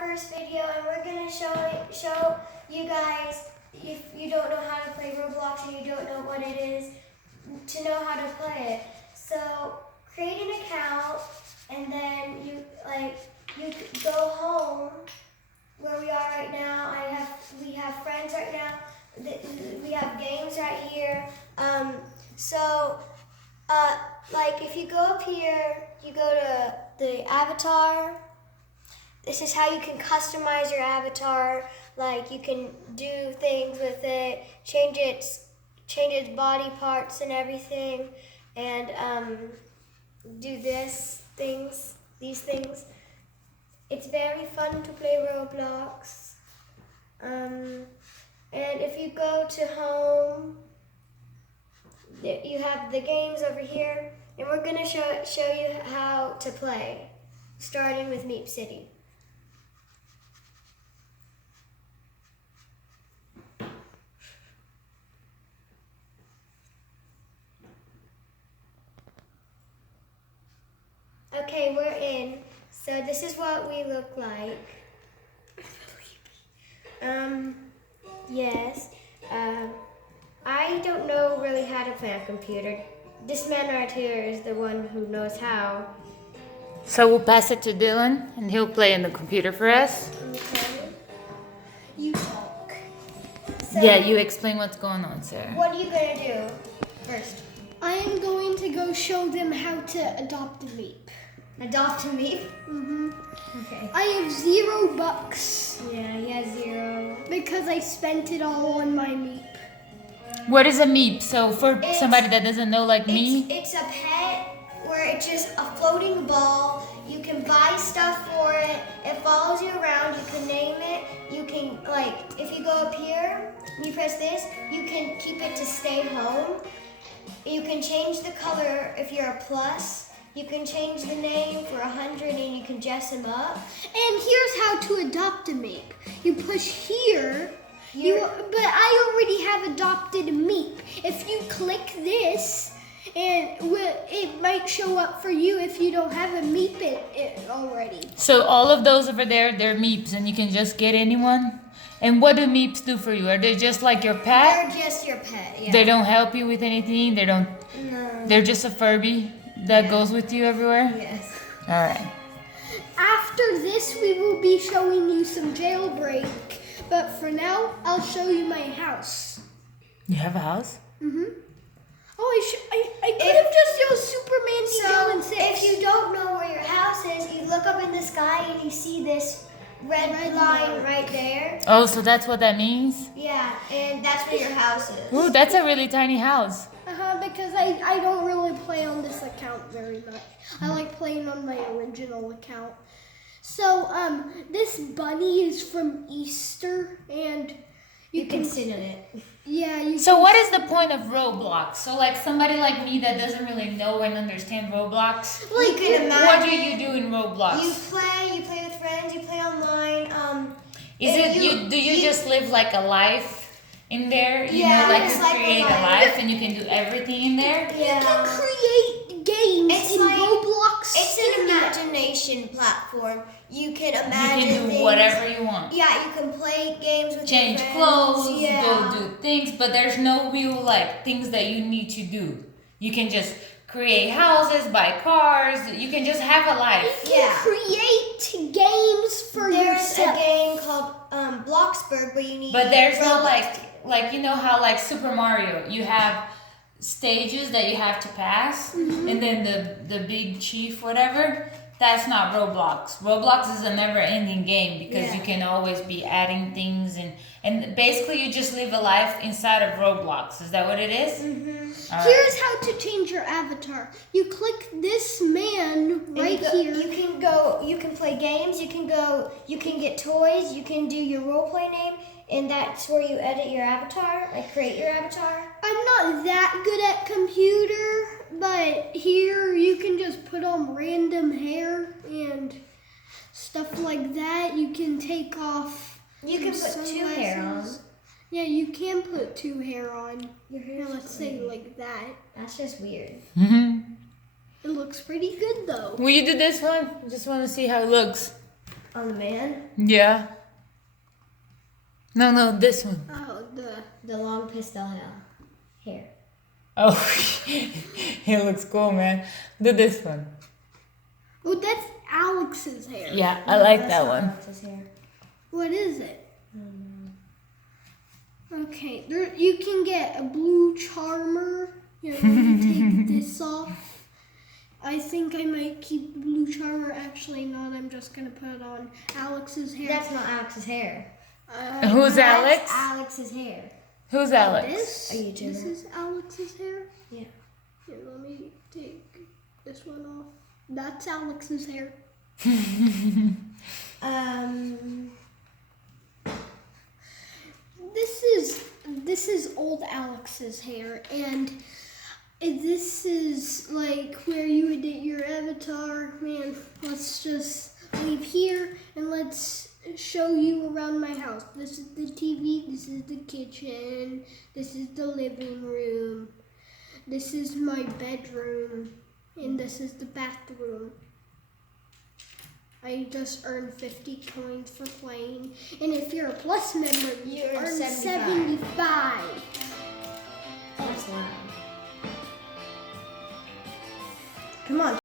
first video, and we're gonna show you guys, if you don't know how to play Roblox and you don't know what it is, to know how to play it. So create an account, and then you go home where we are right now. We have friends right now. We have games right here. If you go up here, you go to the avatar. This is how you can customize your avatar. Like, you can do things with it, change its body parts and everything, and do these things. It's very fun to play Roblox. And if you go to home, you have the games over here, and we're gonna show you how to play, starting with Meep City. Okay, we're in. So this is what we look like. Yes. I don't know really how to play a computer. This man right here is the one who knows how. So we'll pass it to Dylan, and he'll play on the computer for us. Okay. You talk. So, yeah, you explain what's going on, Sarah. What are you going to do first? I am going to go show them how to adopt a meep. Adopt a meep? Mm-hmm. Okay. I have $0. Yeah, he has 0. Because I spent it all on my meep. What is a meep? So for somebody that doesn't know, like me? It's a pet where it's just a floating ball. You can buy stuff for it. It follows you around. You can name it. You can, if you go up here and you press this, you can keep it to stay home. You can change the color if you're a plus. You can change the name for 100 and you can dress him up. And here's how to adopt a meep. You push here. But I already have adopted a meep. If you click this, and it might show up for you if you don't have a meep it already. So all of those over there, they're meeps, and you can just get anyone? And what do meeps do for you? Are they just like your pet? They're just your pet, yeah. They don't help you with anything? They don't? No. They're just a Furby that goes with you everywhere? Yes. All right. After this, we will be showing you some jailbreak. But for now, I'll show you my house. You have a house? Mm-hmm. Oh, I could have just used Superman So, 6. if you don't know where your house is, you look up in the sky and you see this red line right there. Oh, so that's what that means? Yeah, and that's where your house is. Ooh, that's a really tiny house. Because I don't really play on this account very much. I like playing on my original account. So, this bunny is from Easter, and You can sit in it. Yeah, So what is the point of Roblox? So like somebody like me that doesn't really know and understand Roblox, You can imagine. what do you do in Roblox? You play with friends, you play online. Do you just live like a life in there? You Yeah, know, like it's you like a create a life. life and you can do everything in there? You can create games It's in like- Roblox. It's an Studio. imagination platform. You can You imagine can do things. whatever you want. Yeah, you can play games with Change your friends. clothes, Yeah. go do things, but there's no real like things that you need to do. You can just create houses, buy cars, you can just have a life. You can create games for There's yourself. a game called Bloxburg where you need. But there's no Robux. like you know how like Super Mario, you have stages that you have to pass, and then the big chief, whatever. That's not Roblox. Roblox is a never-ending game because you can always be adding things and basically you just live a life inside of Roblox. Is that what it is? Mm-hmm. All Here's how to change your avatar. You click this man right here. You can play games, you can get toys, you can do your roleplay name, and that's where you edit your avatar, like create your avatar. I'm not that good at computer, but here you can just put on random hair and stuff like that. You can take off. You can put 2 hair on. Yeah, you can put 2 hair on. Your Here, hair's let's say like that. That's just weird. Mm-hmm. It looks pretty good though. Will you do this one? I just want to see how it looks. On the man? Yeah. No, this one. Oh, The long pistol hair. Oh, he looks cool, man. Do this one. oh, that's Alex's hair. Yeah, I like That's that not one. Alex's hair. What is it? Okay, there, you can get a blue charmer. Here, let me take this off. I think I might keep the blue charmer. Actually, not. I'm just gonna put on Alex's hair. That's not Alex's hair. Who's Alex? That's Alex's hair. Who's Alex? This? A YouTuber. This is Alex's hair. Yeah. Here, let me take this one off. That's Alex's hair. This is old Alex's hair, and this is like where you would get your avatar. Man, let's just leave here and let's show you around my house. This is the TV, this is the kitchen, this is the living room, this is my bedroom, and this is the bathroom. I just earned 50 coins for playing. And if you're a Plus member, you earn 75. That's loud. Come on.